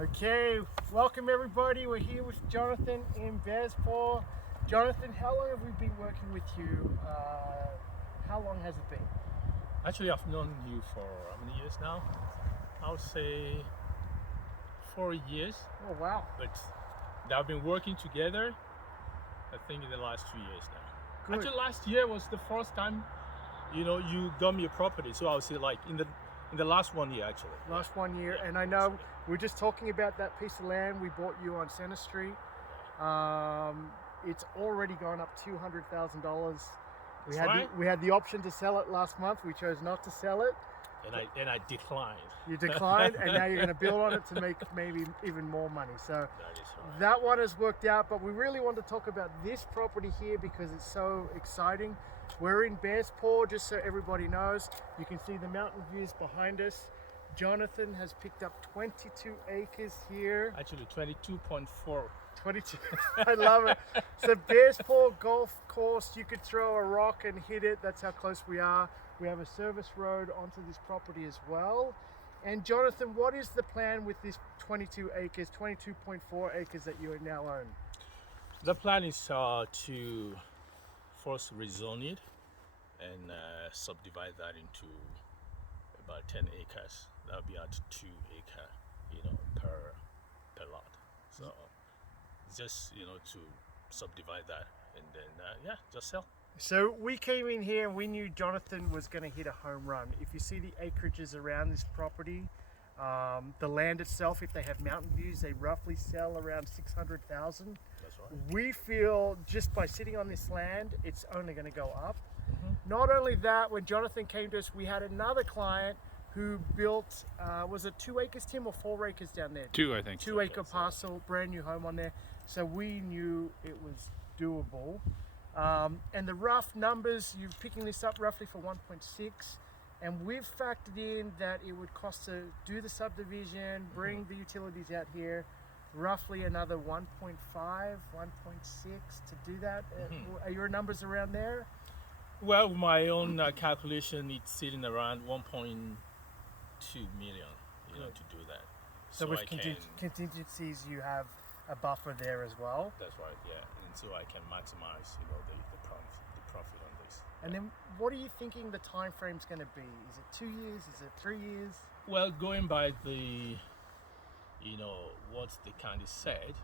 Okay, welcome everybody. We're here with Jonathan in Bearspaw. Jonathan, how long have we been working with you? How long has it been? Actually, I've known you for how many years now? I would say 4 years, Oh wow, but they've been working together, I think, in the last 2 years now. good. Actually, last year was the first time, you got me a property. So I would say like in the last 1 year, actually. Last 1 year, Yeah, and I know that's we're just talking about that piece of land we bought you on Center Street. It's already gone up $200,000. We had the option to sell it last month. We chose not to sell it. And I declined. You declined, and now you're going to build on it to make maybe even more money. So That is right. that one has worked out, but we really want to talk about this property here because it's so exciting. We're in Bearspaw, just so everybody knows. You can see the mountain views behind us. Jonathan has picked up 22 acres here. Actually, 22.4. 22. I love it. So Bearspaw Golf Course, you could throw a rock and hit it. That's how close we are. We have a service road onto this property as well. And Jonathan, what is the plan with this 22 acres, 22.4 acres that you now own? The plan is to first rezone it and subdivide that into about 10 acres. That'll be at 2 acre, per lot. So just to subdivide that and then just sell. So we came in here and we knew Jonathan was going to hit a home run. If you see the acreages around this property, the land itself, if they have mountain views, they roughly sell around 600,000. That's right. We feel just by sitting on this land, it's only going to go up. Not only that, when Jonathan came to us, we had another client who built, was it 2 acres, Tim, or 4 acres down there? 2, I think. 2 acre parcel, brand new home on there. So we knew it was doable. And the rough numbers, you're picking this up roughly for 1.6, and we've factored in that it would cost to do the subdivision, bring the utilities out here, roughly another 1.5, 1.6 to do that. Are your numbers around there? Well, my own calculation, it's sitting around 1.2 million, to do that. So with I can, contingencies, you have a buffer there as well. that's right, yeah. And so I can maximize, the profit on this. And then what are you thinking the time frame's going to be? Is it 2 years? Is it 3 years? Well, going by the, what the county said,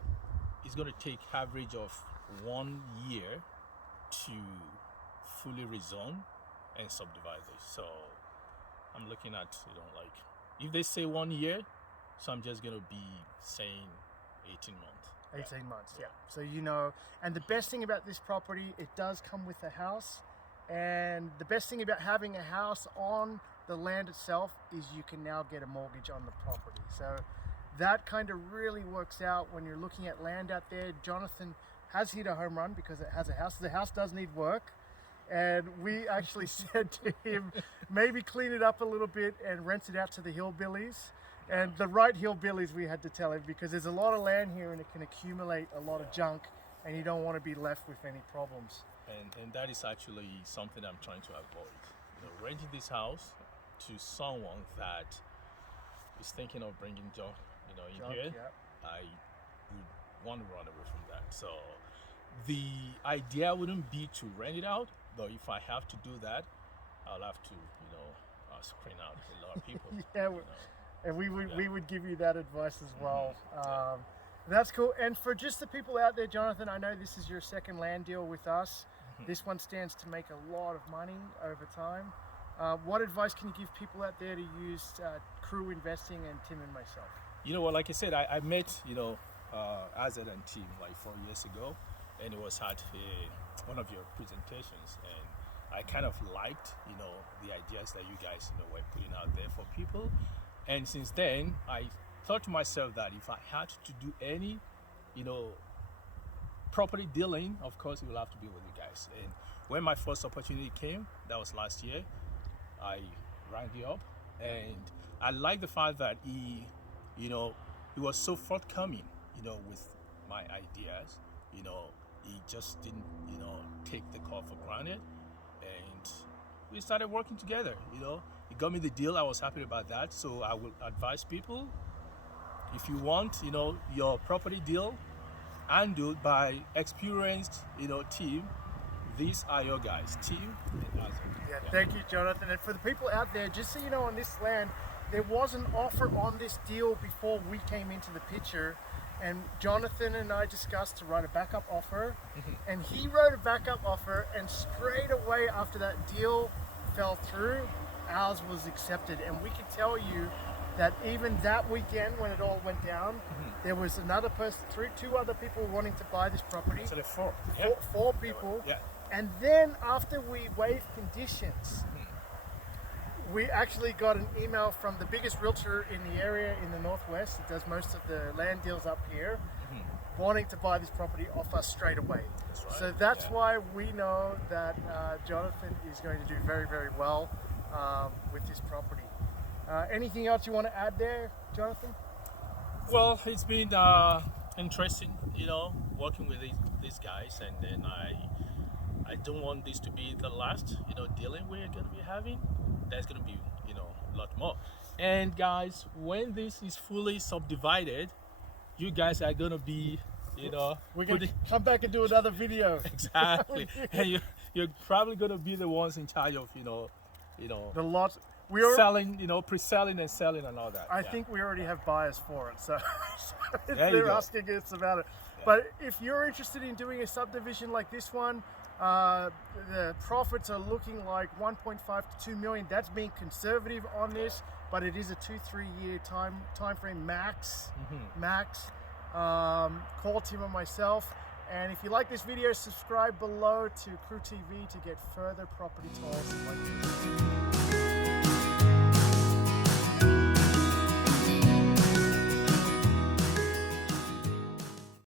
it's going to take average of 1 year to fully rezone and subdivide this. So I'm looking at, like, if they say 1 year, so I'm just going to be saying 18 months. 18 months, yeah. So and the best thing about this property, it does come with a house. And the best thing about having a house on the land itself is you can now get a mortgage on the property. So that kind of really works out when you're looking at land out there. Jonathan has hit a home run because it has a house. The house does need work. And we actually said to him, maybe clean it up a little bit and rent it out to the hillbillies. And the right hillbillies, we had to tell him, because there's a lot of land here and it can accumulate a lot of junk and you don't want to be left with any problems. And that is actually something I'm trying to avoid. Renting this house to someone that is thinking of bringing junk, in Junk, here, yeah. I would want to run away from that. So the idea wouldn't be to rent it out, though if I have to do that, I'll have to, screen out a lot of people. Yeah, and we would give you that advice as well. That's cool. And for just the people out there, Jonathan, I know this is your second land deal with us. This one stands to make a lot of money over time. What advice can you give people out there to use Crew Investing and Tim and myself? Like I said, I met, Azad and Tim like 4 years ago, and it was at one of your presentations, and I kind of liked, the ideas that you guys, were putting out there for people. And since then, I thought to myself that if I had to do any, property dealing, of course, it will have to be with you guys. And when my first opportunity came, that was last year, I rang you up, and I like the fact that he was so forthcoming, with my ideas. He just didn't, take the call for granted, and we started working together. He got me the deal. I was happy about that. So I will advise people, if you want, your property deal handled by experienced, team, these are your guys, Tim and Azad. Yeah, thank you, Jonathan. And for the people out there, just so you know, on this land, there was an offer on this deal before we came into the picture. And Jonathan and I discussed to write a backup offer. And he wrote a backup offer, and straight away after that deal fell through, ours was accepted. And we can tell you that even that weekend when it all went down, there was another person, two other people wanting to buy this property. So there are Four people. Yeah. And then after we waived conditions, we actually got an email from the biggest realtor in the area in the Northwest that does most of the land deals up here, wanting to buy this property off us straight away. That's right. So that's why we know that Jonathan is going to do very, very well with this property. Anything else you want to add there, Jonathan? Well, it's been interesting, working with these guys, and then I don't want this to be the last, dealing we're going to be having. There's going to be, a lot more. And guys, when this is fully subdivided, you guys are going to be, we're going to come back and do another video. Exactly. And you're probably going to be the ones in charge of, the lot. Selling, pre-selling and selling and all that. I think we already have buyers for it, so they're asking us about it. Yeah. But if you're interested in doing a subdivision like this one, the profits are looking like 1.5 to 2 million. That's being conservative on this, but it is a 2-3 year time frame max. Max. Call Tim and myself. And if you like this video, subscribe below to Crew TV to get further property tours like this.